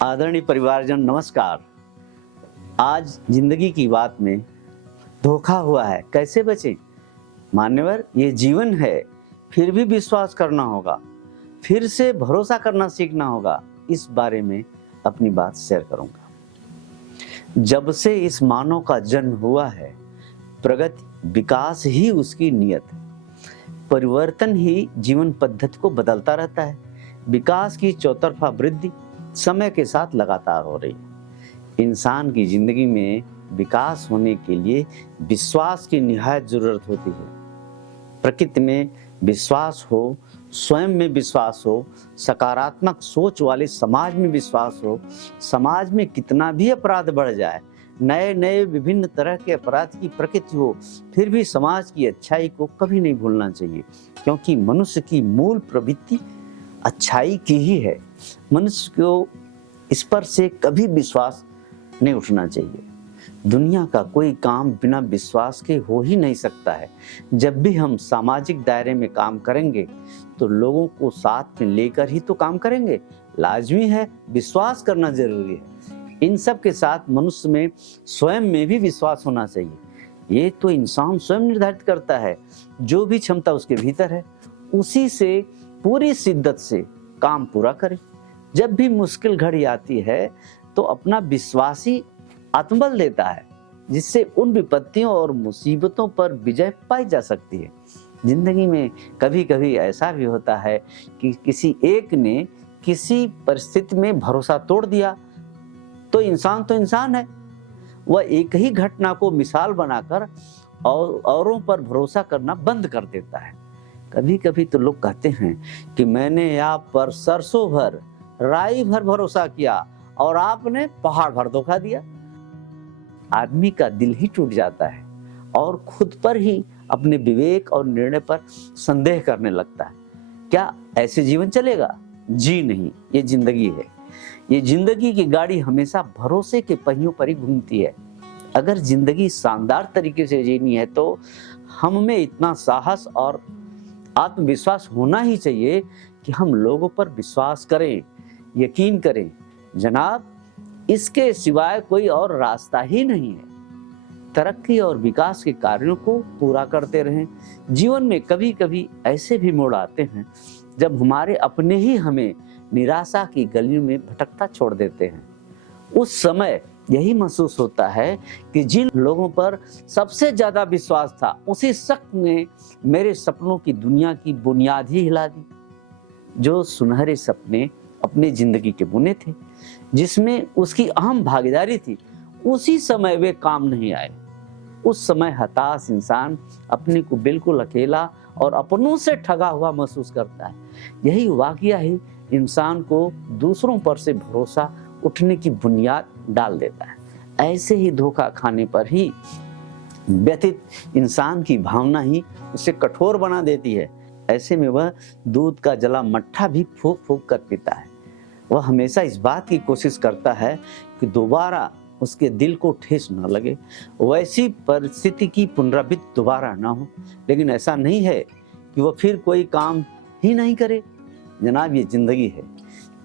आदरणीय परिवारजन नमस्कार। आज जिंदगी की बात में धोखा हुआ है, कैसे बचें? मान्यवर, ये जीवन है, फिर भी विश्वास करना होगा, फिर से भरोसा करना सीखना होगा। इस बारे में अपनी बात शेयर करूंगा। जब से इस मानव का जन्म हुआ है, प्रगति विकास ही उसकी नियत है। परिवर्तन ही जीवन पद्धति को बदलता रहता है। विकास की चौतरफा वृद्धि समय के साथ लगातार हो रही है। इंसान की जिंदगी में विकास होने के लिए विश्वास की निहायत जरूरत होती है। प्रकृति में विश्वास हो, स्वयं में विश्वास हो, सकारात्मक सोच वाले समाज में विश्वास हो। समाज में कितना भी अपराध बढ़ जाए, नए नए विभिन्न तरह के अपराध की प्रकृति हो, फिर भी समाज की अच्छाई को कभी नहीं भूलना चाहिए, क्योंकि मनुष्य की मूल प्रवृत्ति अच्छाई की ही है। मनुष्य को इस पर से कभी विश्वास नहीं उठना चाहिए। दुनिया का कोई काम बिना विश्वास के हो ही नहीं सकता है। जब भी हम सामाजिक दायरे में काम करेंगे तो लोगों को साथ में लेकर ही तो काम करेंगे। लाजमी है, विश्वास करना जरूरी है। इन सब के साथ मनुष्य में स्वयं में भी विश्वास होना चाहिए। ये तो इंसान स्वयं निर्धारित करता है। जो भी क्षमता उसके भीतर है, उसी से पूरी शिद्दत से काम पूरा करे। जब भी मुश्किल घड़ी आती है तो अपना विश्वासी आत्मबल देता है, जिससे उन विपत्तियों और मुसीबतों पर विजय पाई जा सकती है। जिंदगी में कभी कभी ऐसा भी होता है कि किसी एक ने किसी परिस्थिति में भरोसा तोड़ दिया, तो इंसान है। वह एक ही घटना को मिसाल बनाकर और औरों पर भरोसा करना बंद कर देता है। कभी कभी तो लोग कहते हैं कि मैंने आप पर सरसों भर, राई भर भरोसा किया और आपने पहाड़ भर धोखा दिया। आदमी का दिल ही टूट जाता है और खुद पर ही अपने विवेक और निर्णय पर संदेह करने लगता है। क्या ऐसे जीवन चलेगा? जी नहीं, ये जिंदगी है। ये जिंदगी की गाड़ी हमेशा भरोसे के पहियों पर ही घूमती है। अगर जिंदगी शानदार तरीके से जीनी है तो हम में इतना साहस और आत्मविश्वास होना ही चाहिए कि हम लोगों पर विश्वास करें, यकीन करें। जनाब, इसके सिवाय कोई और रास्ता ही नहीं है। तरक्की और विकास के कार्यों को पूरा करते रहें। जीवन में कभी कभी ऐसे भी मोड़ आते हैं जब हमारे अपने ही हमें निराशा की गलियों में भटकता छोड़ देते हैं। उस समय यही महसूस होता है कि जिन लोगों पर सबसे ज्यादा विश्वास था, उसी शख्स ने मेरे सपनों की दुनिया की बुनियाद ही हिला दी। जो सुनहरे सपने अपनी जिंदगी के बुने थे, जिसमें उसकी अहम भागीदारी थी, उसी समय वे काम नहीं आए। उस समय हताश इंसान अपने को बिल्कुल अकेला और अपनों से ठगा हुआ महसूस करता है। यही वाकया ही इंसान को दूसरों पर से भरोसा उठने की बुनियाद डाल देता है। ऐसे ही धोखा खाने पर ही व्यथित इंसान की भावना ही उसे कठोर बना देती है। ऐसे में वह दूध का जला मट्ठा भी फूंक फूंक कर पीता है। वह हमेशा इस बात की कोशिश करता है कि दोबारा उसके दिल को ठेस न लगे, वैसी परिस्थिति की पुनरावृत्ति दोबारा ना हो। लेकिन ऐसा नहीं है कि वह फिर कोई काम ही नहीं करे। जनाब, ये जिंदगी है,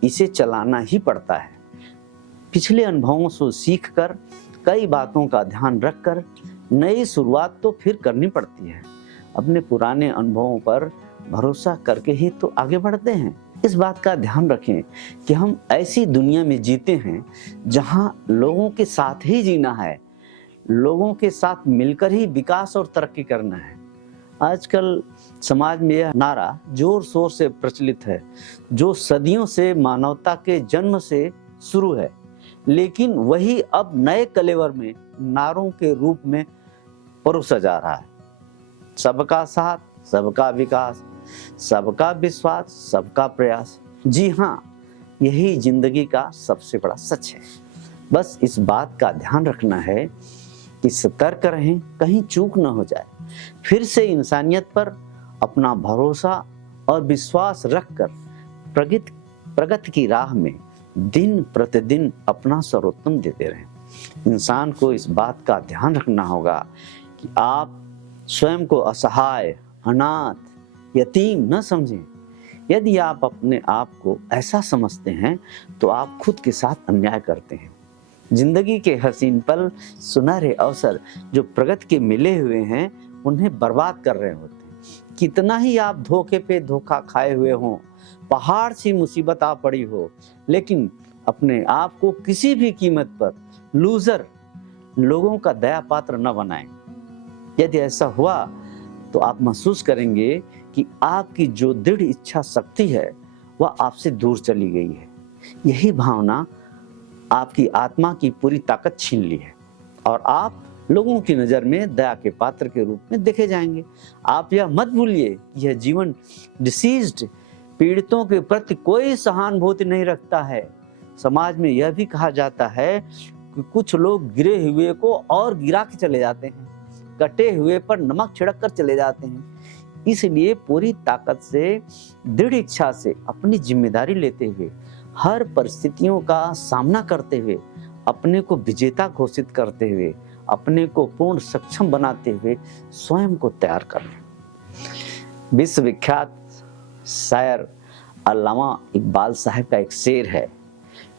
इसे चलाना ही पड़ता है। पिछले अनुभवों से सीख कर, कई बातों का ध्यान रखकर नई शुरुआत तो फिर करनी पड़ती है। अपने पुराने अनुभवों पर भरोसा करके ही तो आगे बढ़ते हैं। इस बात का ध्यान रखें कि हम ऐसी दुनिया में जीते हैं जहां लोगों के साथ ही जीना है, लोगों के साथ मिलकर ही विकास और तरक्की करना है। आजकल समाज में यह नारा जोर शोर से प्रचलित है, जो सदियों से मानवता के जन्म से शुरू है, लेकिन वही अब नए कलेवर में नारों के रूप में परोसा जा रहा है। सबका साथ, सबका विकास, सबका विश्वास, सबका प्रयास। जी हाँ, यही जिंदगी का सबसे बड़ा सच है। बस इस बात का ध्यान रखना है कि सतर्क रहें, कहीं चूक न हो जाए। फिर से इंसानियत पर अपना भरोसा और विश्वास रखकर प्रगति की राह में दिन प्रतिदिन अपना सर्वोत्तम देते रहें। इंसान को इस बात का ध्यान रखना होगा कि आप स्वयं को असहाय, अनाथ, यतीम न समझें। यदि आप अपने आप को ऐसा समझते हैं तो आप खुद के साथ अन्याय करते हैं। जिंदगी के हसीन पल, सुनहरे अवसर जो प्रगति के मिले हुए हैं, उन्हें बर्बाद कर रहे होते हैं। कितना ही आप धोखे पे धोखा खाए हुए हों, पहाड़ सी मुसीबत आ पड़ी हो, लेकिन अपने आप को किसी भी कीमत पर लूजर, लोगों का दया पात्र न बनाएं। यदि ऐसा हुआ तो आप महसूस करेंगे कि आपकी जो दृढ़ इच्छा शक्ति है वह आपसे दूर चली गई है। यही भावना आपकी आत्मा की पूरी ताकत छीन ली है और आप लोगों की नज़र में दया के पात्र के रूप में देखे जाएंगे। आप यह मत भूलिए कि यह जीवन डिसीज्ड पीड़ितों के प्रति कोई सहानुभूति नहीं रखता है। समाज में यह भी कहा जाता है कि कुछ लोग गिरे हुए को और गिरा के चले जाते हैं, कटे हुए पर नमक छिड़क कर चले जाते हैं। इसलिए पूरी ताकत से, दृढ़ इच्छा से, अपनी जिम्मेदारी लेते हुए, हर परिस्थितियों का सामना करते हुए, अपने को विजेता घोषित करते हुए, अपने को पूर्ण सक्षम बनाते हुए स्वयं को तैयार कर लें। विश्वविख्यात शायर अल्लामा इकबाल साहब का एक शेर है,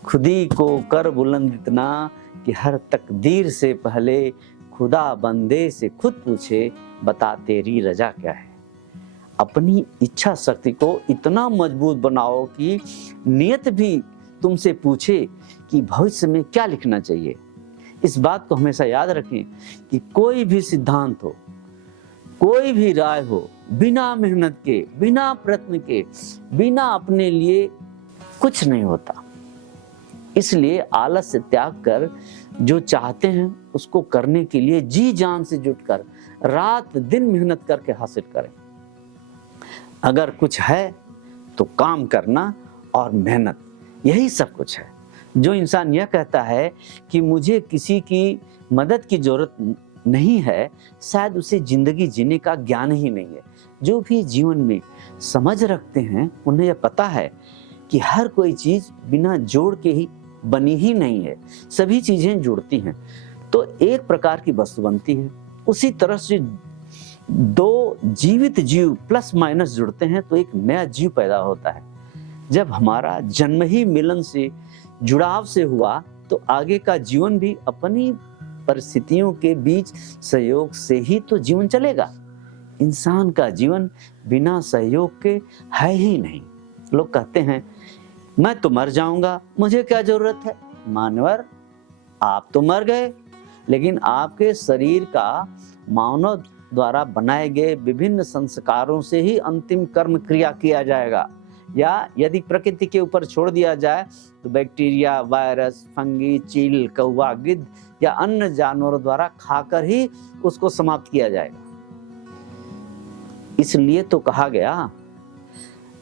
खुदी को कर बुलंद इतना कि हर तकदीर से पहले खुदा बंदे से खुद पूछे, बता तेरी रजा क्या है। अपनी इच्छा शक्ति को इतना मजबूत बनाओ कि नियत भी तुमसे पूछे कि भविष्य में क्या लिखना चाहिए। इस बात को हमेशा याद रखें कि कोई भी सिद्धांत हो, कोई भी राय हो, बिना मेहनत के, बिना प्रयत्न के, बिना अपने लिए कुछ नहीं होता। इसलिए आलस से त्याग कर जो चाहते हैं उसको करने के लिए जी जान से जुटकर रात दिन मेहनत करके हासिल करें। अगर कुछ है तो काम करना और मेहनत, यही सब कुछ है। जो इंसान यह कहता है कि मुझे किसी की मदद की जरूरत नहीं है, शायद उसे जिंदगी जीने का ज्ञान ही नहीं है। जो भी जीवन में समझ रखते हैं उन्हें यह पता है कि हर कोई चीज बिना जोड़ के ही बनी ही नहीं है, सभी चीजें जुड़ती हैं तो एक प्रकार की वस्तु बनती है। उसी तरह से दो जीवित जीव प्लस माइनस जुड़ते हैं तो एक नया जीव पैदा होता है। जब हमारा जन्म ही मिलन से, जुड़ाव से हुआ तो आगे का जीवन भी अपनी परिस्थितियों के बीच सहयोग से ही तो जीवन चलेगा। इंसान का जीवन बिना सहयोग के है ही नहीं। लोग कहते हैं मैं तो मर जाऊंगा, मुझे क्या जरूरत है। मानवर, आप तो मर गए, लेकिन आपके शरीर का मानव द्वारा बनाए गए विभिन्न संस्कारों से ही अंतिम कर्म क्रिया किया जाएगा, या यदि प्रकृति के ऊपर छोड़ दिया जाए तो बैक्टीरिया, वायरस, फंगी, चील, कौवा, गिद्ध या अन्य जानवरों द्वारा खाकर ही उसको समाप्त किया जाएगा। इसलिए तो कहा गया,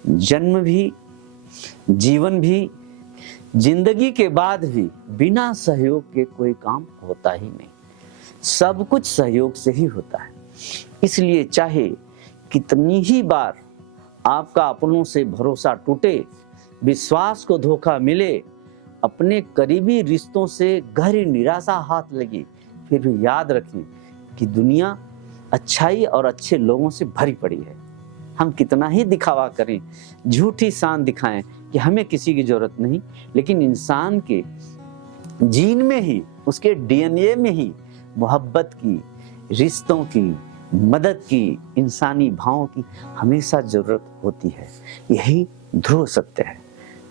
जन्म भी, जीवन भी, जिंदगी के बाद भी बिना सहयोग के कोई काम होता ही नहीं। सब कुछ सहयोग से ही होता है। इसलिए चाहे कितनी ही बार आपका अपनों से भरोसा टूटे, विश्वास को धोखा मिले, अपने करीबी रिश्तों से गहरी निराशा हाथ लगी, फिर भी याद रखें कि दुनिया अच्छाई और अच्छे लोगों से भरी पड़ी है। हम कितना ही दिखावा करें, झूठी शान दिखाएं कि हमें किसी की जरूरत नहीं, लेकिन इंसान के जीन में ही, उसके डीएनए में ही मोहब्बत की, रिश्तों की, मदद की, इंसानी भावों की हमेशा जरूरत होती है। यही ध्रुव सत्य है।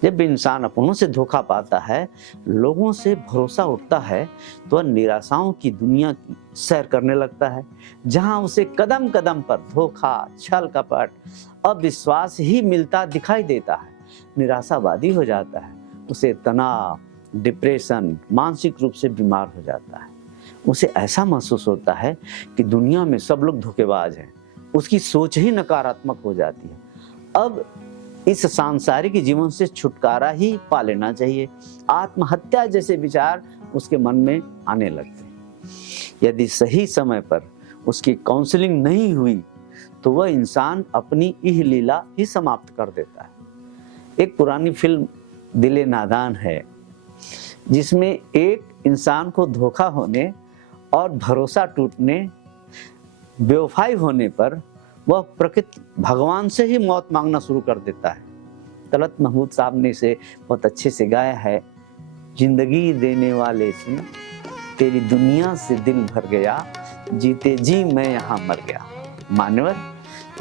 जब इंसान अपनों से धोखा पाता है, लोगों से भरोसा उठता है, तो वह निराशाओं की दुनिया की सैर करने लगता है, जहां उसे कदम कदम पर धोखा, छल कपट, अविश्वास ही मिलता दिखाई देता है। निराशावादी हो जाता है, उसे तनाव, डिप्रेशन, मानसिक रूप से बीमार हो जाता है। उसे ऐसा महसूस होता है कि दुनिया में सब लोग धोखेबाज हैं। उसकी सोच ही नकारात्मक हो जाती है। अब इस सांसारिक जीवन से छुटकारा ही पा लेना चाहिए। आत्महत्या जैसे विचार उसके मन में आने लगते हैं। यदि सही समय पर उसकी काउंसलिंग नहीं हुई तो वह इंसान अपनी यह लीला ही समाप्त कर देता है। एक पुरानी फिल्म दिल नादान है, जिसमें एक इंसान को धोखा होने और भरोसा टूटने, बेवफाई होने पर वह प्रकृति भगवान से ही मौत मांगना शुरू कर देता है। तलत महमूद साहब ने इसे बहुत अच्छे से गाया है। जिंदगी देने वाले सुन, तेरी दुनिया से दिल भर गया, जीते जी मैं यहाँ मर गया। मान्यवर,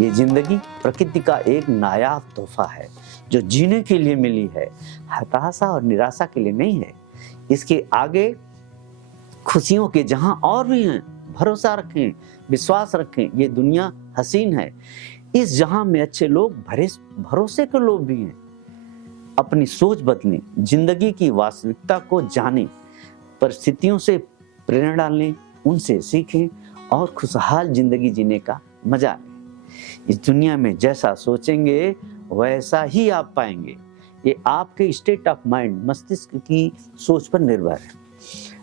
ये जिंदगी प्रकृति का एक नायाब तोहफा है जो जीने के लिए मिली है, हताशा और निराशा के लिए नहीं है। इसके आगे खुशियों के जहां और भी हैं, भरोसा रखें, विश्वास रखें। ये दुनिया हसीन है, इस जहां में अच्छे लोग भरोसे के लोग भी हैं। अपनी सोच बदलें, जिंदगी की वास्तविकता को जानें, परिस्थितियों से प्रेरणा लें, उनसे सीखें और खुशहाल जिंदगी जीने का मजा लें। इस दुनिया में जैसा सोचेंगे वैसा ही आप पाएंगे। ये आपके स्टेट ऑफ माइंड, मस्तिष्क की सोच पर निर्भर है।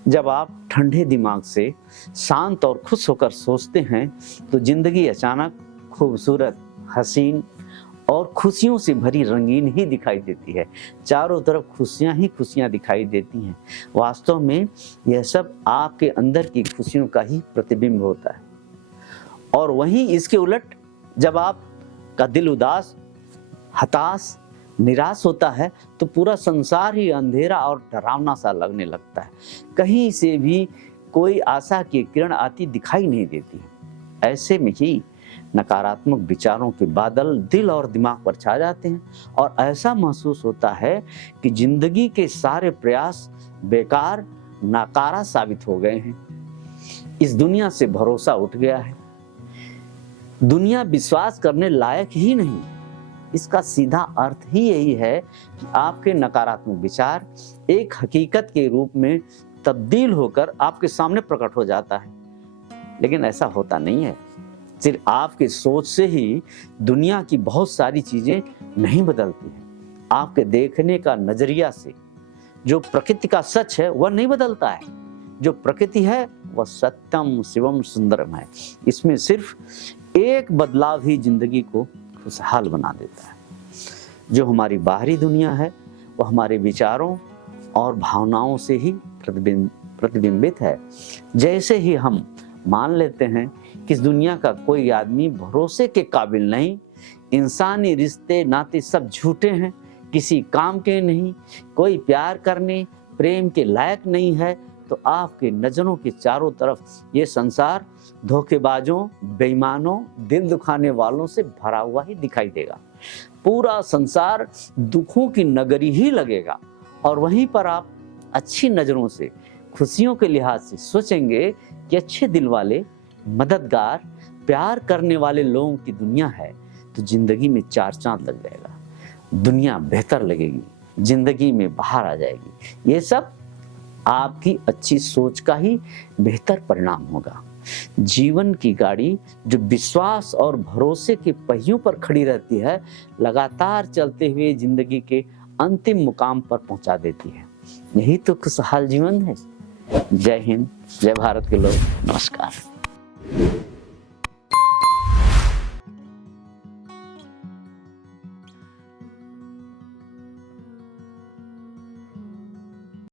जब आप ठंडे दिमाग से शांत और खुश होकर सोचते हैं तो जिंदगी अचानक खूबसूरत, हसीन और खुशियों से भरी रंगीन ही दिखाई देती है। चारों तरफ खुशियां ही खुशियां दिखाई देती हैं। वास्तव में यह सब आपके अंदर की खुशियों का ही प्रतिबिंब होता है। और वहीं इसके उलट जब आपका दिल उदास, हताश, निराश होता है तो पूरा संसार ही अंधेरा और डरावना सा लगने लगता है। कहीं से भी कोई आशा की किरण आती दिखाई नहीं देती। ऐसे में ही नकारात्मक विचारों के बादल दिल और दिमाग पर छा जाते हैं और ऐसा महसूस होता है कि जिंदगी के सारे प्रयास बेकार, नाकारा साबित हो गए हैं। इस दुनिया से भरोसा उठ गया है। दुनिया विश्वास करने लायक ही नहीं। इसका सीधा अर्थ ही यही है कि आपके नकारात्मक विचार एक हकीकत के रूप में तब्दील होकर आपके सामने प्रकट हो जाता है। लेकिन ऐसा होता नहीं है। सिर्फ आपके सोच से ही दुनिया की बहुत सारी चीजें नहीं बदलती हैं। आपके देखने का नजरिया से जो प्रकृति का सच है वह नहीं बदलता है। जो प्रकृति है वह सत्यम शिवम सुंदरम है। इसमें सिर्फ एक बदलाव ही जिंदगी को खुशहाल बना देता है। जो हमारी बाहरी दुनिया है वह हमारे विचारों और भावनाओं से ही प्रतिबिंबित है। जैसे ही हम मान लेते हैं कि इस दुनिया का कोई आदमी भरोसे के काबिल नहीं, इंसानी रिश्ते नाते सब झूठे हैं, किसी काम के नहीं, कोई प्यार करने प्रेम के लायक नहीं है, तो आपके नजरों के चारों तरफ ये संसार धोखेबाजों, बेईमानों, दिल दुखाने वालों से भरा हुआ ही दिखाई देगा। पूरा संसार दुखों की नगरी ही लगेगा। और वहीं पर आप अच्छी नजरों से, खुशियों के लिहाज से सोचेंगे कि अच्छे दिल वाले, मददगार, प्यार करने वाले लोगों की दुनिया है, तो जिंदगी में चार चांद लग जाएगा। दुनिया बेहतर लगेगी, जिंदगी में बाहर आ जाएगी। ये सब आपकी अच्छी सोच का ही बेहतर परिणाम होगा। जीवन की गाड़ी जो विश्वास और भरोसे के पहियों पर खड़ी रहती है, लगातार चलते हुए जिंदगी के अंतिम मुकाम पर पहुंचा देती है। यही तो खुशहाल जीवन है। जय हिंद, जय भारत के लोग, नमस्कार।